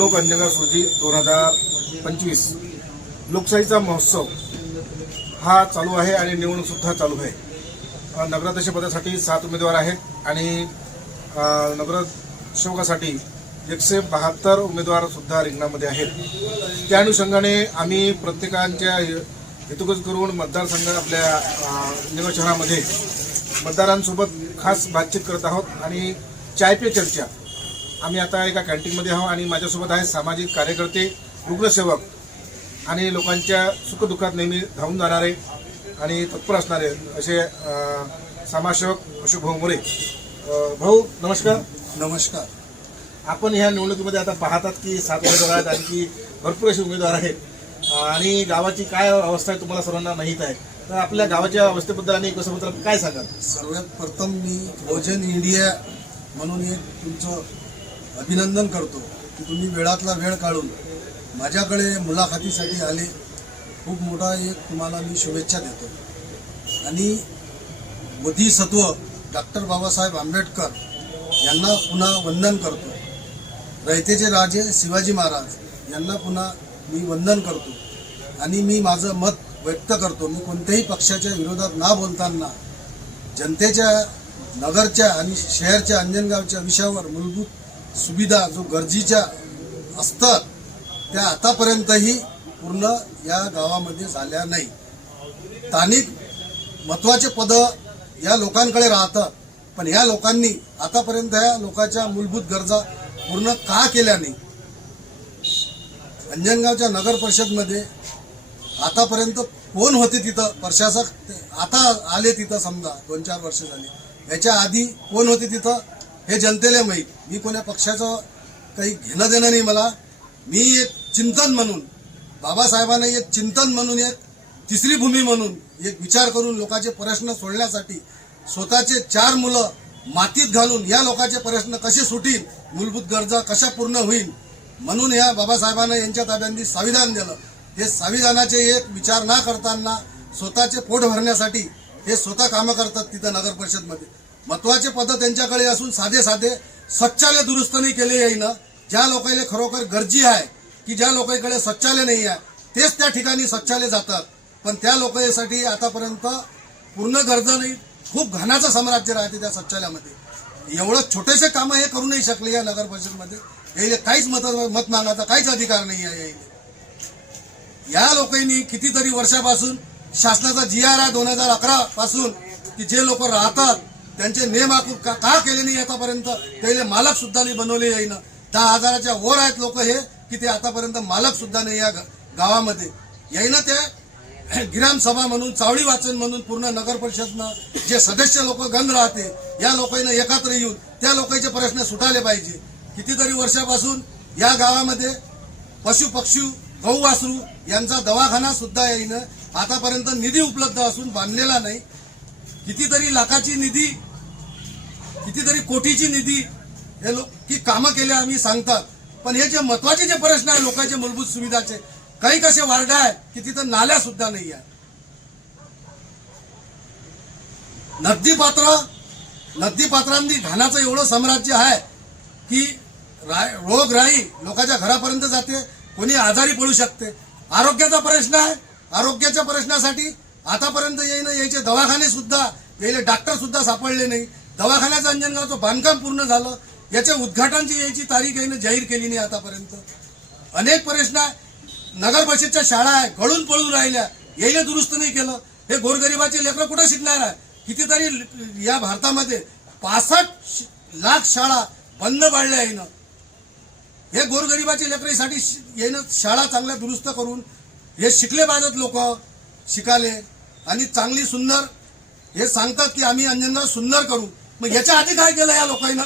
निवडणूक अंजनगाव सुरजी 2025 लोकशाहीचा महोत्सव हा चालू आहे आणि निवडणूक सुद्धा चालू आहे। नगराध्यक्षपदासाठी 7 उमेदवार आहेत आणि नगरसेवकासाठी 172 उमेदवार सुद्धा रिंगणामध्ये आहेत। त्या अनुषंगाने आम्ही प्रत्येकांच्या हेतुगत करून मतदारसंघ आपल्या अंजनगाव शहरामध्ये मतदारांसोबत खास बातचीत करत आहोत आणि चाय पे चर्चा। आम्ही आता एका कॅन्टीनमध्ये आहोत आणि माझ्यासोबत आहेत सामाजिक कार्यकर्ते, रुग्णसेवक आणि लोकांच्या सुखदुःखात नेहमी धावून जाणारे आणि तत्पर असणारे असे समाजसेवक अशोक भाऊ मोरे। भाऊ नमस्कार। नमस्कार। आपण ह्या निवडणुकीमध्ये आता पाहतात की 7 उमेदवार आहेत, आणखी भरपूर असे उमेदवार आहेत आणि गावाची काय अवस्था आहे तुम्हाला सर्वांना माहीत आहे। तर आपल्या गावाच्या अवस्थेबद्दल आणि विकासाबद्दल काय सांगाल? सर्वात प्रथम मी भोजन इंडिया म्हणून एक तुमचं अभिनंदन करतो की तुम्ही वेळातला वेळ काढून माझ्याकडे मुलाखतीसाठी आले। खूप मोठा एक तुम्हाला मी शुभेच्छा देतो आणि बोधिसत्व डॉक्टर बाबासाहेब आंबेडकर यांना पुन्हा वंदन करतो। रयतेचे राजे शिवाजी महाराज यांना पुन्हा मी वंदन करतो आणि मी माझं मत व्यक्त करतो। मी कोणत्याही पक्षाच्या विरोधात न बोलताना जनतेच्या, नगरच्या आणि शहरच्या अंजनगावच्या विषयावर मूलभूत सुविधा जो गरजेच्या असतात त्या आतापर्यंतही पूर्ण या गावामध्ये झाल्या नाही। स्थानिक महत्त्वाचे पद या लोकांकडे राहतात, पण या लोकांनी आतापर्यंत या लोकांच्या मूलभूत गरजा पूर्ण का केल्या नाही। अंजनगावच्या नगर परिषदमध्ये आतापर्यंत कोण होते तिथं प्रशासक, आता आले तिथं समजा 2-4 वर्ष झाली, याच्या आधी कोण होते तिथं हे जनतेला माहीत। मी कोण्या पक्षाचं काही घेणं देणं नाही मला। मी एक चिंतन म्हणून, बाबासाहेबांना एक चिंतन म्हणून, एक तिसरी भूमी म्हणून एक विचार करून लोकांचे प्रश्न सोडण्यासाठी स्वतःचे 4 मुलं मातीत घालून या लोकांचे प्रश्न कसे सुटील, मूलभूत गरजा कशा पूर्ण होईल म्हणून या बाबासाहेबांना यांच्या ताब्यात संविधान दिलं। हे संविधानाचे एक विचार न करताना स्वतःचे पोट भरण्यासाठी हे स्वतः कामं करतात तिथं नगर परिषदमध्ये। महत्त्वाचे पद त्यांच्याकडे असून साधे साधे शौचालय दुरुस्त नाही केले येईना। ज्या लोकांना खरोखर गरजी आहे की ज्या लोकांकडे शौचालय नाही आहे तेच त्या ठिकाणी शौचालय जातात, पण त्या लोकांसाठी आतापर्यंत पूर्ण गरजा नाही। खूप घाणाचं साम्राज्य राहते त्या शौचालयामध्ये। एवढं छोटेसे कामं हे करू नाही शकले या नगर परिषदमध्ये। यायला काहीच मत मागायचा काहीच अधिकार नाही आहे। या लोकांनी कितीतरी वर्षापासून शासनाचा GR आहे 2011 पासून की जे लोक राहतात त्यांचे नेम आखून का केले नाही आतापर्यंत, त्याला मालक सुद्धा नाही बनवले येईना। 10,000च्या वर आहेत लोक हे की ते आतापर्यंत मालक सुद्धा नाही या गावामध्ये येईना। ते ग्रामसभा म्हणून, चावडी वाचन म्हणून पूर्ण नगर परिषदनं जे सदस्य लोक गंध राहते या लोकांना एकत्र येऊन त्या लोकांचे प्रश्न सुटायला पाहिजे। कितीतरी वर्षापासून या गावामध्ये पशु पक्षी, गहू वासरू यांचा दवाखाना सुद्धा येईन आतापर्यंत निधी उपलब्ध असून बांधलेला नाही। कितीतरी लाखाची निधी, कितीतरी कोटीची निधी हे लोक की कामं केले आम्ही सांगतात, पण हे जे महत्त्वाचे जे प्रश्न आहे लोकांचे मूलभूत सुविधाचे, काही कसे वार्ड आहे की तिथं नाल्या सुद्धा नाही आहे। नदीपात्रांनी घाणाचं एवढं साम्राज्य आहे की रोगराई लोकांच्या घरापर्यंत जाते, कोणी आजारी पडू शकते। आरोग्याचा प्रश्न आहे, आरोग्याच्या प्रश्नासाठी आतापर्यंत यायचे दवाखाने सुद्धा, यायले डॉक्टर सुद्धा सापडले नाही। दवाखान्याचं अंजनगावचं बांधकाम पूर्ण झालं, याच्या उद्घाटनाची यायची तारीख यायनं जाहीर केली नाही आतापर्यंत। अनेक प्रश्न आहे। नगर परिषदच्या शाळा आहे गळून पळून राहिल्या, यायला दुरुस्त नाही केलं। हे गोरगरिबाचे लेकरं कुठं शिकणार आहे? कितीतरी या भारतामध्ये 65 लाख शाळा बंद पाडल्या येणं। हे गोरगरिबाच्या लेकरांसाठी येणं शाळा चांगल्या दुरुस्त करून हे शिकले पाहिजेत लोक, शिकाले आणि चांगली सुंदर हे सांगतात की आम्ही अंजनगाव सुंदर करू। मग याच्या आधी काय केलं या लोकांना?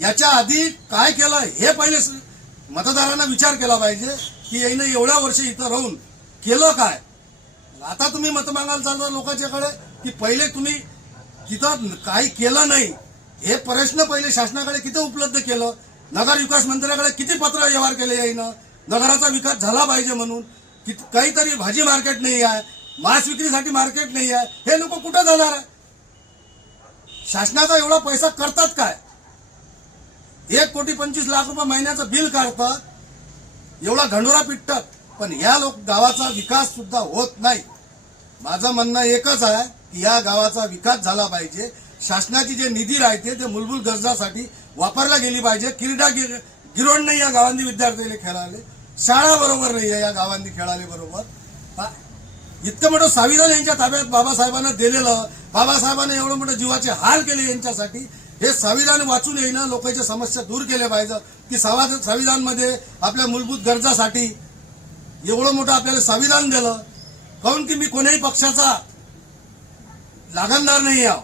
याच्या आधी काय केलं हे पहिले मतदारांना विचार केला पाहिजे की यानं एवढ्या वर्ष इथं राहून केलं काय। आता तुम्ही मत मागायला चालता लोकांच्याकडे की पहिले तुम्ही तिथं काही केलं नाही। हे प्रश्न पहिले शासनाकडे किती उपलब्ध केलं, नगर विकास मंत्र्याकडे किती पत्र व्यवहार केले यायनं, नगराचा विकास झाला पाहिजे म्हणून। काहीतरी भाजी मार्केट नाही आहे, मांस विक्रीसाठी मार्केट नाही आहे, हे लोक कुठं जाणार आहे? शासनाचा एवढा पैसा करतात काय? 1,25,00,000 रुपये महिन्याचं बिल काढतात, एवढा घंडोरा पिटतात, पण या गावाचा विकास सुद्धा होत नाही. माझं म्हणणं एकच आहे की या गावाचा विकास झाला पाहिजे. शासनाची जे निधी राहते ते मूलभूत गरजासाठी वापरला गेली पाहिजे. क्रीडा गिरोण नाही या गावांनी विद्यार्थ्याला खेळाले, शाळा बरोबर नाही या गावांनी खेळाले बरोबर. इतकं मोठं संविधान यांच्या ताब्यात बाबासाहेबांना दिलेलं, बाबासाहेबांना एवढं मोठं जीवाचे हाल केले यांच्यासाठी, हे संविधान वाचून येईना लोकांच्या समस्या दूर केल्या पाहिजे. की संविधानमध्ये आपल्या मूलभूत गरजासाठी एवढं मोठं आपल्याला संविधान दिलं. काऊन की मी कोणत्याही पक्षाचा लागणदार नाही आहे.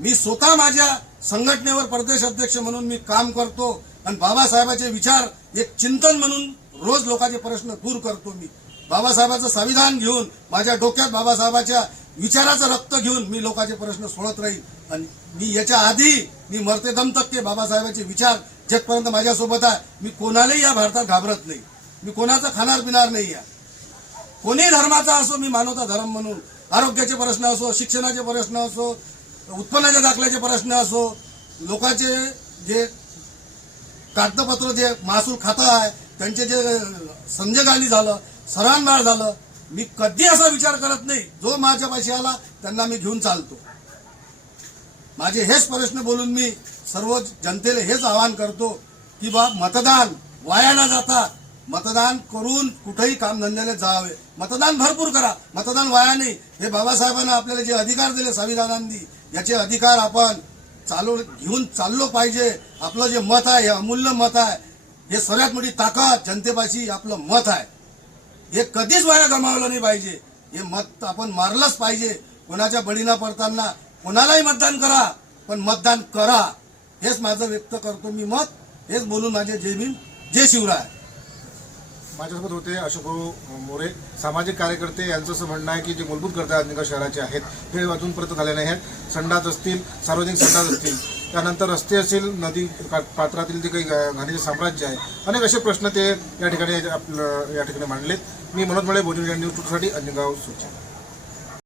मी स्वतः माझ्या संघटनेवर प्रदेश अध्यक्ष म्हणून मी काम करतो आणि बाबासाहेबांचे विचार एक चिंतन म्हणून रोज लोकांचे प्रश्न दूर करतो. मी बाबासाहेबांचं संविधान घेऊन माझ्या डोक्यात बाबासाहेबांच्या विचाराचं रक्त घेऊन मी लोकांचे प्रश्न सोडत राहील. आणि मी याच्या आधी मी मरते दम तक के बाबासाहेबांचे विचार जेपर्यंत माझ्यासोबत आहे, मी कोणालाही या भारतात घाबरत नाही. मी कोणाचं खाणार पिणार नाही आहे. कोणीही धर्माचा असो, मी मानवता धर्म म्हणून आरोग्याचे प्रश्न असो, शिक्षणाचे प्रश्न असो, उत्पन्नाच्या दाखल्याचे प्रश्न असो, लोकांचे जे कागदपत्र जे महसूल खातं आहे त्यांचे जे संजयगांधी झालं, सरांबाळ झालं, मी कधी असा विचार करत नाही. जो माझ्यापाशी आला त्यांना मी घेऊन चालतो. माझे हेच प्रश्न बोलून मी सर्व जनतेला हेच आवाहन करतो की बा मतदान वाया न जाता मतदान करून कुठेही कामधंद्याला जावे. मतदान भरपूर करा, मतदान वाया नाही. हे बाबासाहेबांना आपल्याला जे अधिकार दिले संविधानाने, याचे अधिकार आपण घेऊन चाललो पाहिजे. आपलं जे मत आहे हे अमूल्य मत आहे. हे सर्वात मोठी ताकद जनतेपाशी आपलं मत आहे. हे कधीच वाया गमावलं नाही पाहिजे. हे मत आपण मारलंच पाहिजे. कोणाच्या बळीना पडताना कोणालाही मतदान करा, पण मतदान करा. हेच माझं व्यक्त करतो मी मत. हेच बोलून माझे जय भीम, जय शिवराय. माझ्यासोबत होते अशोकभाऊ मोरे, सामाजिक कार्यकर्ते. यांचं असं म्हणणं आहे की जे मूलभूत गरजा निघा शहराचे आहेत हे अजूनपर्यंत झाले नाही आहेत. संडास असतील, सार्वजनिक संडास असतील, त्यानंतर रस्ते असेल, नदी पात्रातील जे काही घाणीचे साम्राज्य आहे, अनेक असे प्रश्न ते या ठिकाणी मांडलेत. मी मनोज मळे, भोजन न्यूज 2 साठी अंजनगाव सूची.